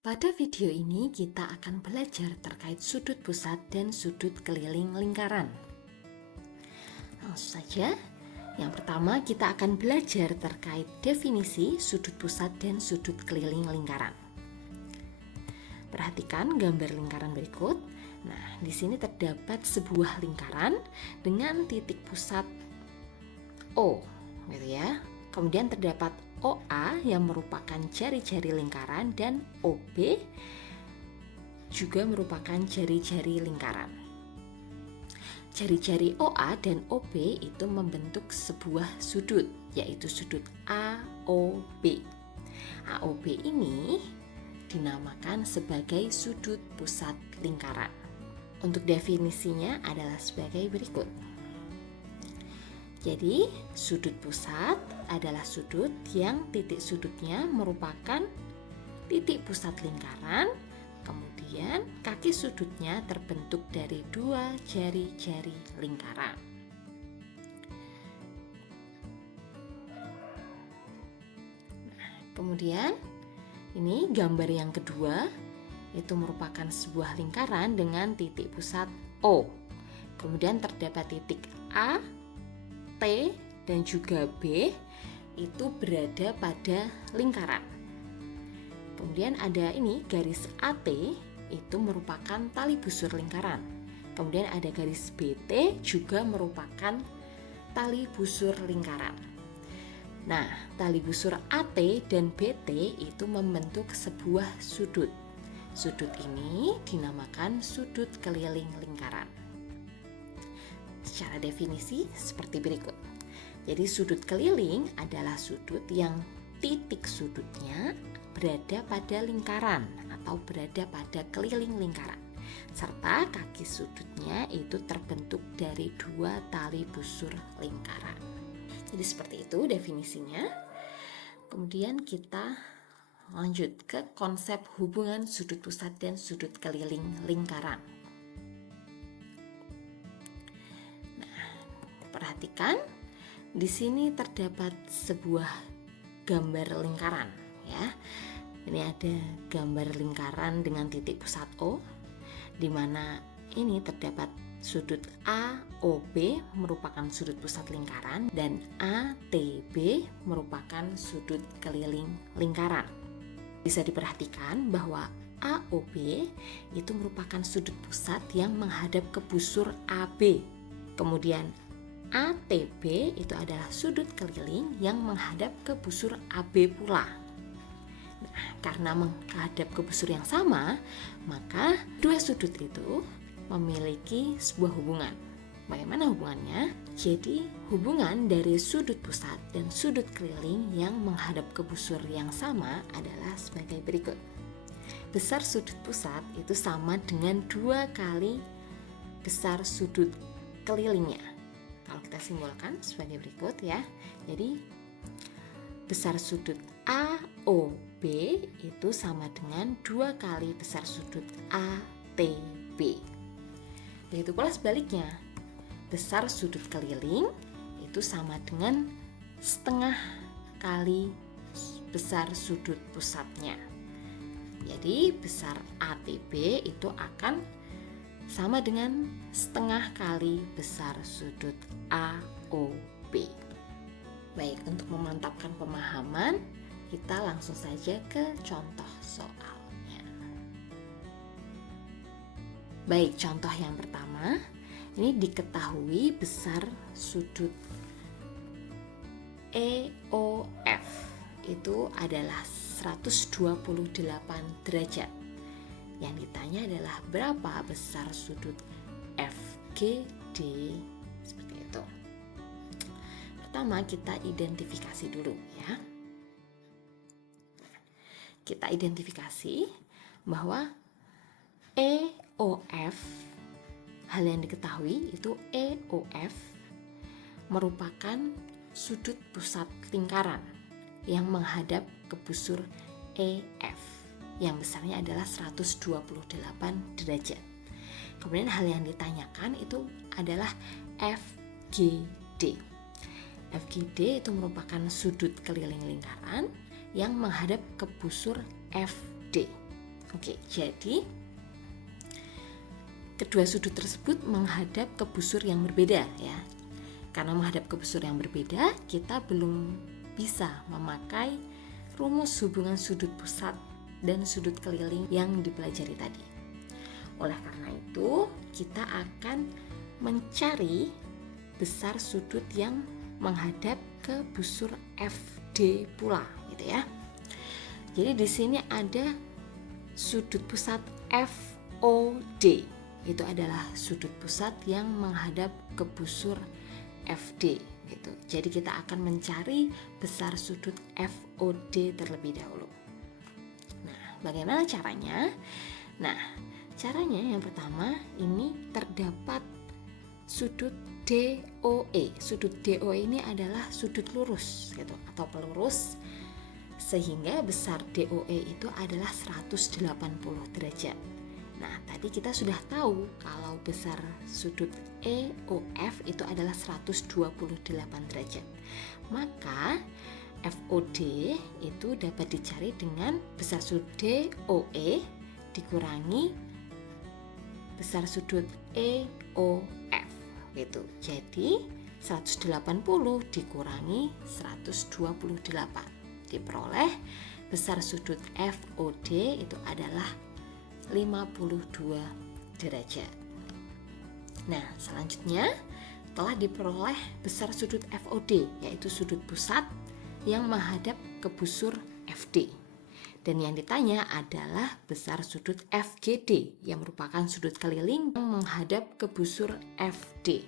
Pada video ini kita akan belajar terkait sudut pusat dan sudut keliling lingkaran. Langsung saja, yang pertama kita akan belajar terkait definisi sudut pusat dan sudut keliling lingkaran. Perhatikan gambar lingkaran berikut. Nah, di sini terdapat sebuah lingkaran dengan titik pusat O, gitu ya. Kemudian terdapat OA yang merupakan jari-jari lingkaran dan OB juga merupakan jari-jari lingkaran. Jari-jari OA dan OB itu membentuk sebuah sudut, yaitu sudut AOB. AOB ini dinamakan sebagai sudut pusat lingkaran. Untuk definisinya adalah sebagai berikut. Jadi, sudut pusat adalah sudut yang titik sudutnya merupakan titik pusat lingkaran, kemudian kaki sudutnya terbentuk dari dua jari-jari lingkaran. Nah, kemudian ini gambar yang kedua, itu merupakan sebuah lingkaran dengan titik pusat O. Kemudian terdapat titik A, T, dan juga B itu berada pada lingkaran. Kemudian ada ini garis AT itu merupakan tali busur lingkaran. Kemudian ada garis BT juga merupakan tali busur lingkaran. Nah, tali busur AT dan BT itu membentuk sebuah sudut. Sudut ini dinamakan sudut keliling lingkaran. Secara definisi seperti berikut. Jadi sudut keliling adalah sudut yang titik sudutnya berada pada lingkaran atau berada pada keliling lingkaran, serta kaki sudutnya itu terbentuk dari dua tali busur lingkaran. Jadi seperti itu definisinya. Kemudian kita lanjut ke konsep hubungan sudut pusat dan sudut keliling lingkaran. Perhatikan, di sini terdapat sebuah gambar lingkaran, ya. Ini ada gambar lingkaran dengan titik pusat O, di mana ini terdapat sudut AOB merupakan sudut pusat lingkaran dan ATB merupakan sudut keliling lingkaran. Bisa diperhatikan bahwa AOB itu merupakan sudut pusat yang menghadap ke busur AB. Kemudian ATB itu adalah sudut keliling yang menghadap ke busur AB pula. Nah, karena menghadap ke busur yang sama, maka dua sudut itu memiliki sebuah hubungan. Bagaimana hubungannya? Jadi, hubungan dari sudut pusat dan sudut keliling yang menghadap ke busur yang sama adalah sebagai berikut. Besar sudut pusat itu sama dengan 2 kali besar sudut kelilingnya. Kalau kita simbolkan sebagai berikut ya. Jadi besar sudut AOB itu sama dengan 2 kali besar sudut ATB. Begitu pula sebaliknya. Besar sudut keliling itu sama dengan setengah kali besar sudut pusatnya. Jadi besar ATB itu akan sama dengan setengah kali besar sudut AOB. Baik, untuk memantapkan pemahaman, kita langsung saja ke contoh soalnya. Baik, contoh yang pertama, ini diketahui besar sudut EOF itu adalah 128 derajat. Yang ditanya adalah berapa besar sudut FGD, seperti itu. Pertama kita identifikasi dulu ya. Kita identifikasi bahwa EOF, hal yang diketahui itu EOF merupakan sudut pusat lingkaran yang menghadap ke busur EF yang besarnya adalah 128 derajat. Kemudian hal yang ditanyakan itu adalah FGD. FGD itu merupakan sudut keliling lingkaran yang menghadap ke busur FD. Oke, jadi kedua sudut tersebut menghadap ke busur yang berbeda ya. Karena menghadap ke busur yang berbeda, kita belum bisa memakai rumus hubungan sudut pusat dan sudut keliling yang dipelajari tadi. Oleh karena itu, kita akan mencari besar sudut yang menghadap ke busur FD pula, gitu ya. Jadi di sini ada sudut pusat FOD. Itu adalah sudut pusat yang menghadap ke busur FD, gitu. Jadi kita akan mencari besar sudut FOD terlebih dahulu. Nah, bagaimana caranya? Nah, caranya yang pertama, ini terdapat sudut DOE. Sudut DOE ini adalah sudut lurus gitu, atau pelurus, sehingga besar DOE itu adalah 180 derajat. Nah, tadi kita sudah tahu kalau besar sudut EOF itu adalah 128 derajat. Maka FOD itu dapat dicari dengan besar sudut DOE dikurangi besar sudut EOF gitu. Jadi 180 dikurangi 128 diperoleh besar sudut FOD itu adalah 52 derajat. Nah, selanjutnya telah diperoleh besar sudut FOD, yaitu sudut pusat yang menghadap ke busur FD. Dan yang ditanya adalah besar sudut FGD yang merupakan sudut keliling yang menghadap ke busur FD.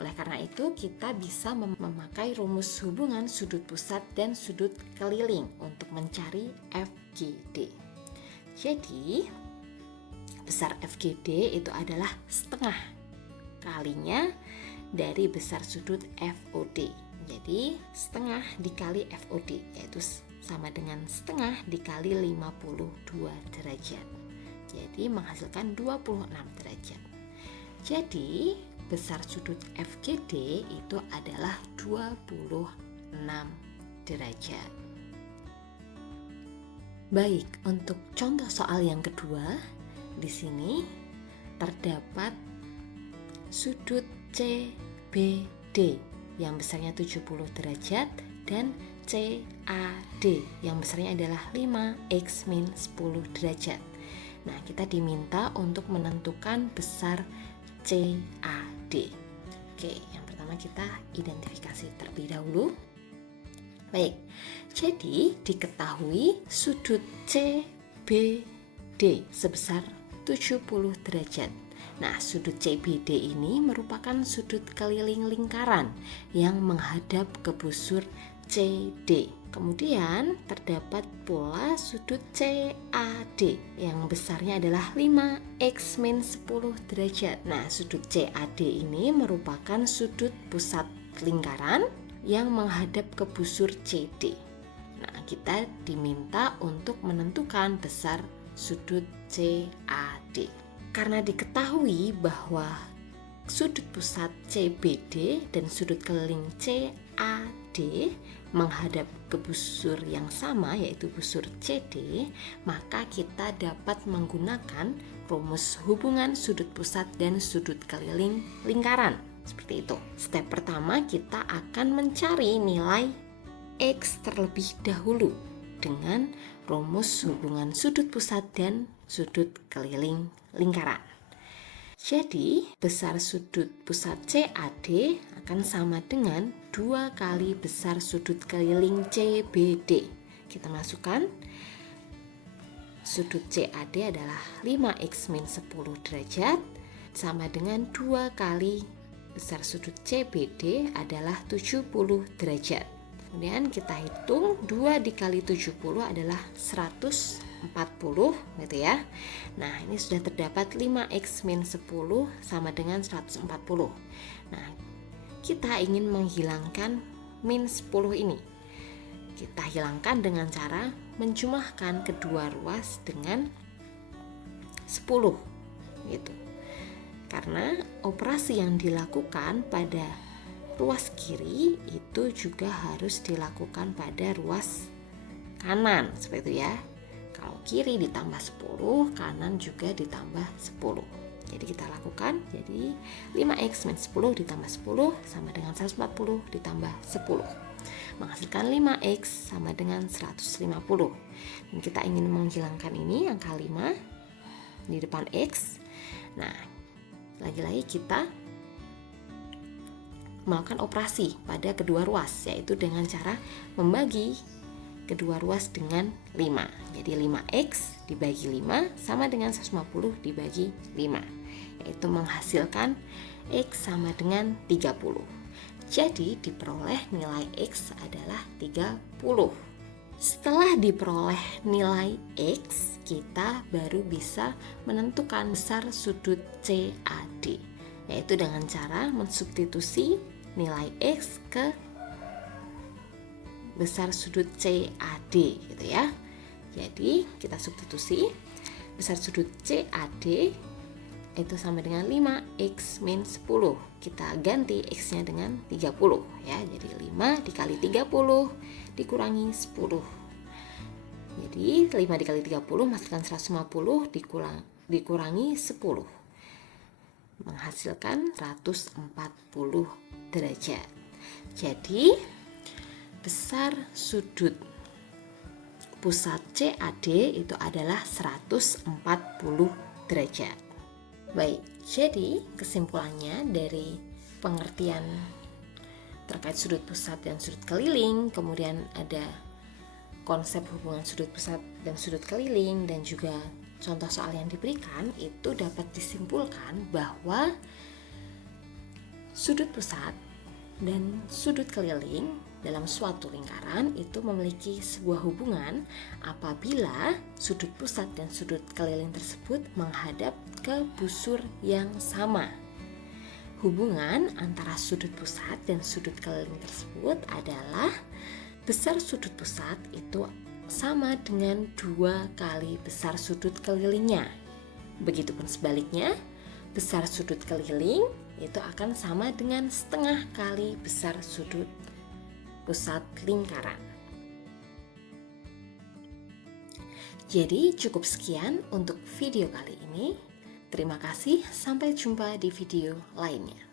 Oleh karena itu, kita bisa memakai rumus hubungan sudut pusat dan sudut keliling untuk mencari FGD. Jadi, besar FGD itu adalah setengah kalinya dari besar sudut FOD. Jadi, setengah dikali FOD, yaitu sama dengan setengah dikali 52 derajat. Jadi, menghasilkan 26 derajat. Jadi, besar sudut FGD itu adalah 26 derajat. Baik, untuk contoh soal yang kedua, di sini terdapat sudut CBD yang besarnya 70 derajat dan CAD yang besarnya adalah 5x-10 derajat. Nah, kita diminta untuk menentukan besar CAD. Oke, yang pertama kita identifikasi terlebih dahulu. Baik, jadi diketahui sudut CBD sebesar 70 derajat. Nah, sudut CBD ini merupakan sudut keliling lingkaran yang menghadap ke busur CD. Kemudian terdapat pula sudut CAD yang besarnya adalah 5x-10 derajat. Nah, sudut CAD ini merupakan sudut pusat lingkaran yang menghadap ke busur CD. Nah, kita diminta untuk menentukan besar sudut CAD. Karena diketahui bahwa sudut pusat CBD dan sudut keliling CAD menghadap ke busur yang sama, yaitu busur CD, maka kita dapat menggunakan rumus hubungan sudut pusat dan sudut keliling lingkaran. Seperti itu. Step pertama, kita akan mencari nilai X terlebih dahulu dengan rumus hubungan sudut pusat dan sudut keliling lingkaran. Jadi, besar sudut pusat CAD akan sama dengan 2 kali besar sudut keliling CBD. Kita masukkan sudut CAD adalah 5x-10 derajat sama dengan 2 kali besar sudut CBD adalah 70 derajat. Kemudian kita hitung 2 dikali 70 adalah 140 gitu ya. Nah, ini sudah terdapat 5x-10 sama dengan 140. Nah, kita ingin menghilangkan min 10 ini. Kita hilangkan dengan cara menjumlahkan kedua ruas dengan 10 gitu. Karena operasi yang dilakukan pada ruas kiri itu juga harus dilakukan pada ruas kanan, seperti itu ya. Kalau kiri ditambah 10, kanan juga ditambah 10. Jadi kita lakukan, jadi 5x min 10 ditambah 10 sama dengan 140 ditambah 10. Menghasilkan 5x sama dengan 150. Dan kita ingin menghilangkan ini, angka 5 di depan x. Nah, lagi-lagi kita melakukan operasi pada kedua ruas, yaitu dengan cara membagi kedua ruas dengan 5. Jadi 5x dibagi 5 sama dengan 150 dibagi 5, yaitu menghasilkan x sama dengan 30. Jadi diperoleh nilai x adalah 30. Setelah diperoleh nilai x, kita baru bisa menentukan besar sudut CAD, yaitu dengan cara mensubstitusi nilai x ke besar sudut CAD gitu ya. Jadi kita substitusi besar sudut CAD itu sama dengan 5x min 10. Kita ganti x-nya dengan 30 ya. Jadi 5 dikali 30 dikurangi 10. Jadi 5 dikali 30 menghasilkan 150 dikurangi 10. Menghasilkan 140 derajat. Jadi besar sudut pusat CAD itu adalah 140 derajat. Baik, jadi kesimpulannya dari pengertian terkait sudut pusat dan sudut keliling, kemudian ada konsep hubungan sudut pusat dan sudut keliling, dan juga contoh soal yang diberikan, itu dapat disimpulkan bahwa sudut pusat dan sudut keliling dalam suatu lingkaran itu memiliki sebuah hubungan apabila sudut pusat dan sudut keliling tersebut menghadap ke busur yang sama. Hubungan antara sudut pusat dan sudut keliling tersebut adalah besar sudut pusat itu sama dengan 2 kali besar sudut kelilingnya. Begitupun sebaliknya, besar sudut keliling itu akan sama dengan setengah kali besar sudut pusat lingkaran. Jadi cukup sekian untuk video kali ini. Terima kasih, sampai jumpa di video lainnya.